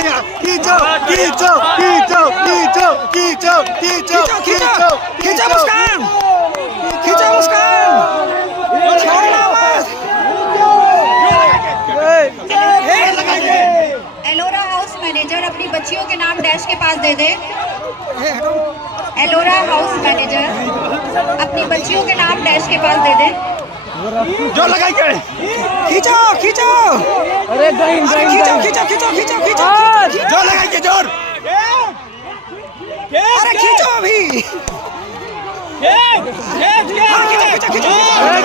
बढ़िया खींचो खींचो खींचो खींचो खींचो खींचो खींचो खींचो मुस्कान, खींचो मुस्कान, छोड़ना मत। एलोरा हाउस मैनेजर अपनी बच्चियों के नाम डैश के पास दे दे। एलोरा हाउस मैनेजर अपनी बच्चियों के नाम डैश के पास दे दे। जो लगाई के खींचो खींचो, अरे ड्राइंग खींचो खींचो खींचो खींचो खींचो, जो लगाई के जोर अरे खींचो अभी, खींचो खींचो खींचो। अरे